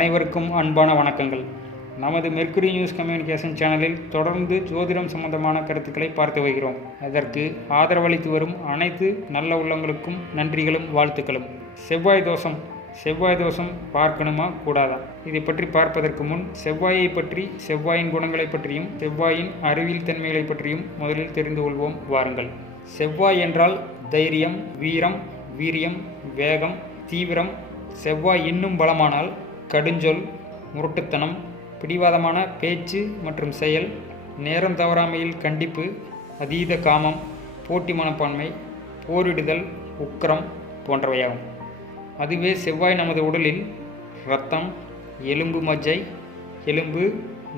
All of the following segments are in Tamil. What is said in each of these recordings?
அனைவருக்கும் அன்பான வணக்கங்கள். நமது மெர்க்குரி நியூஸ் கம்யூனிகேஷன் சேனலில் தொடர்ந்து ஜோதிடம் சம்பந்தமான கருத்துக்களை பார்த்து வருகிறோம். அதற்கு ஆதரவளித்து வரும் அனைத்து நல்ல உள்ளங்களுக்கும் நன்றிகளும் வாழ்த்துக்களும். செவ்வாய் தோஷம் செவ்வாய் தோஷம் பார்க்கணுமா கூடாதா? இதை பற்றி பார்ப்பதற்கு முன் செவ்வாயை பற்றி செவ்வாயின் குணங்களை பற்றியும் செவ்வாயின் அறிவியல் தன்மைகளை பற்றியும் முதலில் தெரிந்து கொள்வோம் வாருங்கள். செவ்வாய் என்றால் தைரியம் வீரம் வீரியம் வேகம் தீவிரம். செவ்வாய் இன்னும் பலமானால் கடுஞ்சொல் முரட்டுத்தனம் பிடிவாதமான பேச்சு மற்றும் செயல் நேரம் தவறாமையில் கண்டிப்பு அதீத காமம் போட்டி மனப்பான்மை போரிடுதல் உக்கரம் போன்றவையாகும். அதுவே செவ்வாய் நமது உடலில் இரத்தம் எலும்பு மஜ்ஜை எலும்பு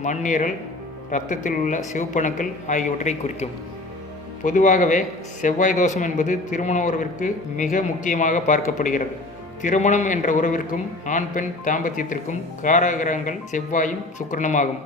மண்ணீரல் இரத்தத்தில் உள்ள சிவப்பணுக்கள் ஆகியவற்றை குறிக்கும். பொதுவாகவே செவ்வாய் தோஷம் என்பது திருமண உறவிற்கு மிக முக்கியமாக பார்க்கப்படுகிறது. திருமணம் என்ற உறவிற்கும் ஆண் பெண் தாம்பத்தியத்திற்கும் காரகிரகங்கள் செவ்வாயும் சுக்கிரனுமாகும்.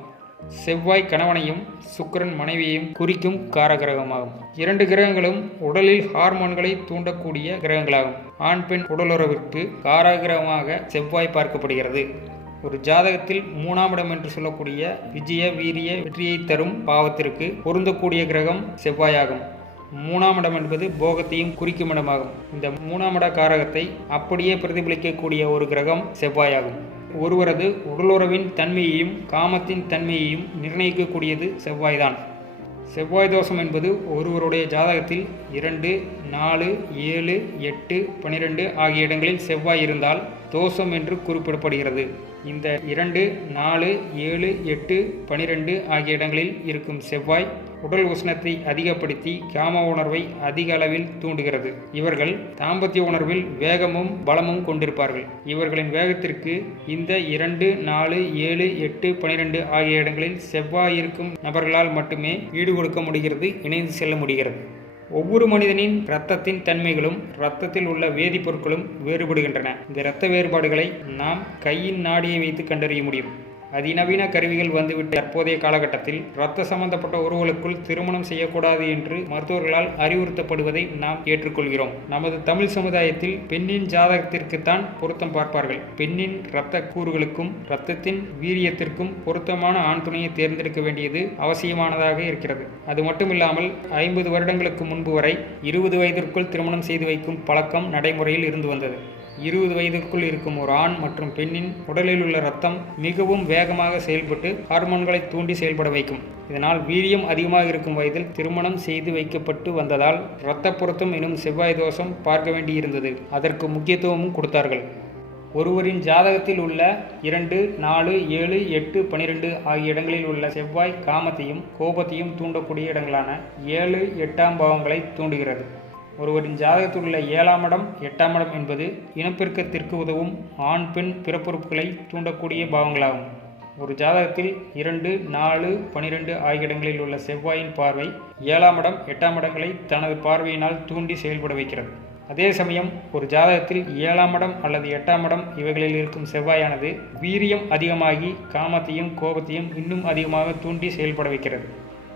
செவ்வாய் கணவனையும் சுக்கிரன் மனைவியையும் குறிக்கும் காரகிரகமாகும். இரண்டு கிரகங்களும் உடலில் ஹார்மோன்களை தூண்டக்கூடிய கிரகங்களாகும். ஆண் பெண் உடலுறவிற்கு காரகிரகமாக செவ்வாய் பார்க்கப்படுகிறது. ஒரு ஜாதகத்தில் மூணாம் இடம் என்று சொல்லக்கூடிய விஜய வீரிய வெற்றியை தரும் பாவத்திற்கு பொருந்தக்கூடிய கிரகம் செவ்வாயாகும். மூணாம் இடம் என்பது போகத்தையும் குறிக்கும் இடமாகும். இந்த மூணாம் இட காரகத்தை அப்படியே பிரதிபலிக்கக்கூடிய ஒரு கிரகம் செவ்வாயாகும். ஒருவரது உடலுறவின் தன்மையையும் காமத்தின் தன்மையையும் நிர்ணயிக்கக்கூடியது செவ்வாய்தான். செவ்வாய் தோஷம் என்பது ஒருவருடைய ஜாதகத்தில் இரண்டு நாலு ஏழு எட்டு பனிரெண்டு ஆகிய இடங்களில் செவ்வாய் இருந்தால் தோஷம் என்று குறிப்பிடப்படுகிறது. இந்த இரண்டு நாலு ஏழு எட்டு பனிரெண்டு ஆகிய இடங்களில் இருக்கும் செவ்வாய் உடல் உஷ்ணத்தை அதிகப்படுத்தி காம உணர்வை அதிக அளவில் தூண்டுகிறது. இவர்கள் தாம்பத்திய உணர்வில் வேகமும் பலமும் கொண்டிருப்பார்கள். இவர்களின் வேகத்திற்கு இந்த இரண்டு நாலு ஏழு எட்டு பனிரெண்டு ஆகிய இடங்களில் செவ்வாய் இருக்கும் நபர்களால் மட்டுமே ஈடு கொடுக்க முடிகிறது இணைந்து செல்ல முடிகிறது. ஒவ்வொரு மனிதனின் இரத்தத்தின் தன்மைகளும் இரத்தத்தில் உள்ள வேதிப்பொருட்களும் வேறுபடுகின்றன. இந்த இரத்த வேறுபாடுகளை நாம் கையின் நாடியை வைத்து கண்டறிய முடியும். அதிநவீன கருவிகள் வந்துவிட்ட தற்போதைய காலகட்டத்தில் இரத்த சம்பந்தப்பட்ட உறவுகளுக்குள் திருமணம் செய்யக்கூடாது என்று மருத்துவர்களால் அறிவுறுத்தப்படுவதை நாம் ஏற்றுக்கொள்கிறோம். நமது தமிழ் சமுதாயத்தில் பெண்ணின் ஜாதகத்திற்குத்தான் பொருத்தம் பார்ப்பார்கள். பெண்ணின் இரத்த கூறுகளுக்கும் இரத்தத்தின் வீரியத்திற்கும் பொருத்தமான ஆண் துணையை தேர்ந்தெடுக்க வேண்டியது அவசியமானதாக இருக்கிறது. அது மட்டுமில்லாமல் ஐம்பது வருடங்களுக்கு முன்பு வரை இருபது வயதிற்குள் திருமணம் செய்து வைக்கும் பழக்கம் நடைமுறையில் இருந்து வந்தது. இருபது வயதுக்குள் இருக்கும் ஒரு ஆண் மற்றும் பெண்ணின் உடலில் உள்ள ரத்தம் மிகவும் வேகமாக செயல்பட்டு ஹார்மோன்களை தூண்டி செயல்பட வைக்கும். இதனால் வீரியம் அதிகமாக இருக்கும் வயதில் திருமணம் செய்து வைக்கப்பட்டு வந்ததால் இரத்த பொருத்தம் எனும் செவ்வாய் தோஷம் பார்க்க வேண்டியிருந்தது. அதற்கு முக்கியத்துவமும் கொடுத்தார்கள். ஒருவரின் ஜாதகத்தில் உள்ள இரண்டு நாலு ஏழு எட்டு பனிரெண்டு ஆகிய இடங்களில் உள்ள செவ்வாய் காமத்தையும் கோபத்தையும் தூண்டக்கூடிய இடங்களான ஏழு எட்டாம் பாவங்களை தூண்டுகிறது. ஒருவரின் ஜாதகத்தில் உள்ள ஏழாம் இடம் எட்டாம் இடம் என்பது இனப்பெருக்கத்திற்கு உதவும் ஆண் பெண் பிறப்புறுப்புகளை தூண்டக்கூடிய பாவங்களாகும். ஒரு ஜாதகத்தில் இரண்டு நாலு பனிரெண்டு ஆகிய இடங்களில் உள்ள செவ்வாயின் பார்வை ஏழாம் இடம் எட்டாம் இடங்களை தனது பார்வையினால் தூண்டி செயல்பட வைக்கிறது. அதே சமயம் ஒரு ஜாதகத்தில் ஏழாம் இடம் அல்லது எட்டாம் இடம் இவைகளில் இருக்கும் செவ்வாயானது வீரியம் அதிகமாகி காமத்தையும் கோபத்தையும் இன்னும் அதிகமாக தூண்டி செயல்பட வைக்கிறது.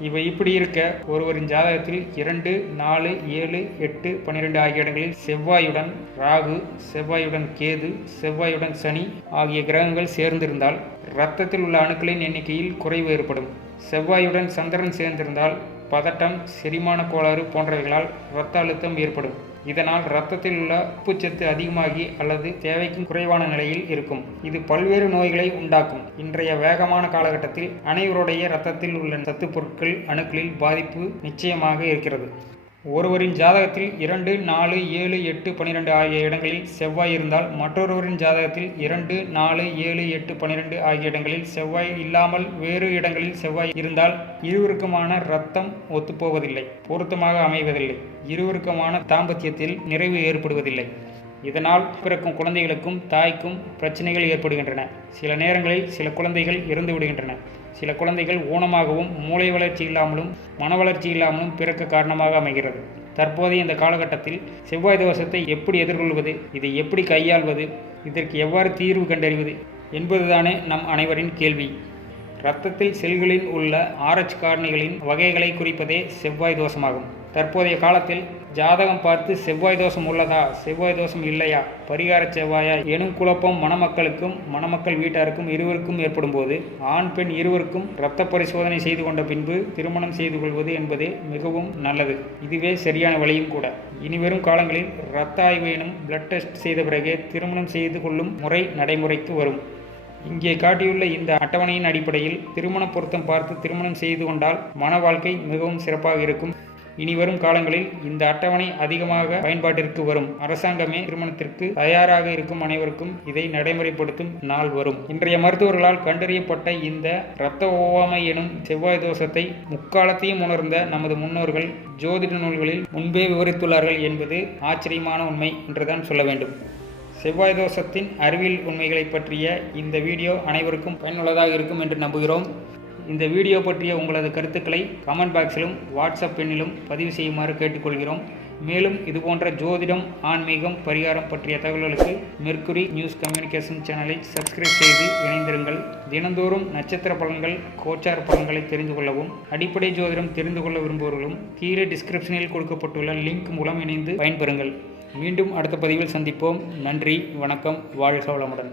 இவை இப்படி இருக்க ஒருவரின் ஜாதகத்தில் இரண்டு நாலு ஏழு எட்டு பன்னிரெண்டு ஆகிய இடங்களில் செவ்வாயுடன் ராகு செவ்வாயுடன் கேது செவ்வாயுடன் சனி ஆகிய கிரகங்கள் சேர்ந்திருந்தால் இரத்தத்தில் உள்ள அணுக்களின் எண்ணிக்கையில் குறைவு ஏற்படும். செவ்வாயுடன் சந்திரன் சேர்ந்திருந்தால் பதட்டம் செரிமான கோளாறு போன்றவைகளால் இரத்த அழுத்தம் ஏற்படும். இதனால் இரத்தத்தில் உள்ள உப்புச்சத்து அதிகமாகி அல்லது தேவைக்கும் குறைவான நிலையில் இருக்கும். இது பல்வேறு நோய்களை உண்டாக்கும். இன்றைய வேகமான காலகட்டத்தில் அனைவருடைய இரத்தத்தில் உள்ள சத்து பொருட்கள் அணுக்களில் பாதிப்பு நிச்சயமாக இருக்கிறது. ஒருவரின் ஜாதகத்தில் இரண்டு நாலு ஏழு எட்டு பனிரெண்டு ஆகிய இடங்களில் செவ்வாய் இருந்தால் மற்றொருவரின் ஜாதகத்தில் இரண்டு நாலு ஏழு எட்டு பனிரெண்டு ஆகிய இடங்களில் செவ்வாய் இல்லாமல் வேறு இடங்களில் செவ்வாய் இருந்தால் இருவருக்குமான ரத்தம் ஒத்துப்போவதில்லை பொருத்தமாக அமைவதில்லை. இருவருக்குமான தாம்பத்தியத்தில் நிறைவு ஏற்படுவதில்லை. இதனால் பிறக்கும் குழந்தைகளுக்கும் தாய்க்கும் பிரச்சனைகள் ஏற்படுகின்றன. சில நேரங்களில் சில குழந்தைகள் இறந்து விடுகின்றன சில குழந்தைகள் ஊனமாகவும் மூளை வளர்ச்சி இல்லாமலும் மன வளர்ச்சி இல்லாமலும் பிறக்க காரணமாக அமைகிறது. தற்போதைய இந்த காலகட்டத்தில் செவ்வாய் தோஷத்தை எப்படி எதிர்கொள்வது இதை எப்படி கையாள்வது இதற்கு எவ்வாறு தீர்வு கண்டறிவது என்பதுதானே நம் அனைவரின் கேள்வி. இரத்தத்தில் செல்களில் உள்ள ஆரச் காரணிகளின் வகைகளை குறிப்பதே செவ்வாய் தோஷமாகும். தற்போதைய காலத்தில் ஜாதகம் பார்த்து செவ்வாய் தோஷம் உள்ளதா செவ்வாய் தோஷம் இல்லையா பரிகார செவ்வாயா எனும் குழப்பம் மணமக்களுக்கும் மணமக்கள் வீட்டாருக்கும் இருவருக்கும் ஏற்படும் போது ஆண் பெண் இருவருக்கும் இரத்த பரிசோதனை செய்து கொண்ட பின்பு திருமணம் செய்து கொள்வது என்பது மிகவும் நல்லது. இதுவே சரியான வழியும் கூட. இனிவரும் காலங்களில் இரத்த ஆய்வு எனும் பிளட் டெஸ்ட் செய்த பிறகே திருமணம் செய்து கொள்ளும் முறை நடைமுறைக்கு வரும். இங்கே காட்டியுள்ள இந்த அட்டவணையின் அடிப்படையில் திருமண பொருத்தம் பார்த்து திருமணம் செய்து கொண்டால் மன வாழ்க்கை மிகவும் சிறப்பாக இருக்கும். இனி வரும் காலங்களில் இந்த அட்டவணை அதிகமாக பயன்பாட்டிற்கு வரும். அரசாங்கமே திருமணத்திற்கு தயாராக இருக்கும் அனைவருக்கும் இதை நடைமுறைப்படுத்தும் நாள் வரும். இன்றைய மருத்துவர்களால் கண்டறியப்பட்ட இந்த இரத்த ஓவாமை எனும் செவ்வாய் தோஷத்தை முக்காலத்தையும் உணர்ந்த நமது முன்னோர்கள் ஜோதிட நூல்களில் முன்பே விவரித்துள்ளார்கள் என்பது ஆச்சரியமான உண்மை என்றுதான் சொல்ல வேண்டும். செவ்வாய் தோஷத்தின் அறிவியல் உண்மைகளை பற்றிய இந்த வீடியோ அனைவருக்கும் பயனுள்ளதாக இருக்கும் என்று நம்புகிறோம். இந்த வீடியோ பற்றிய உங்களது கருத்துக்களை கமெண்ட் பாக்ஸிலும் வாட்ஸ்அப் எண்ணிலும் பதிவு செய்யுமாறு கேட்டுக்கொள்கிறோம். மேலும் இதுபோன்ற ஜோதிடம் ஆன்மீகம் பரிகாரம் பற்றிய தகவல்களுக்கு மெர்க்குரி நியூஸ் கம்யூனிகேஷன் சேனலை சப்ஸ்கிரைப் செய்து இணைந்திருங்கள். தினந்தோறும் நட்சத்திர பலன்கள் கோச்சார் பலன்களை தெரிந்து கொள்ளவும் அடிப்படை ஜோதிடம் தெரிந்து கொள்ள விரும்புபவர்களும் கீழே டிஸ்கிரிப்ஷனில் கொடுக்கப்பட்டுள்ள லிங்க் மூலம் இணைந்து பயன்பெறுங்கள். மீண்டும் அடுத்த பதிவில் சந்திப்போம். நன்றி வணக்கம் வாழ்க வளமுடன்.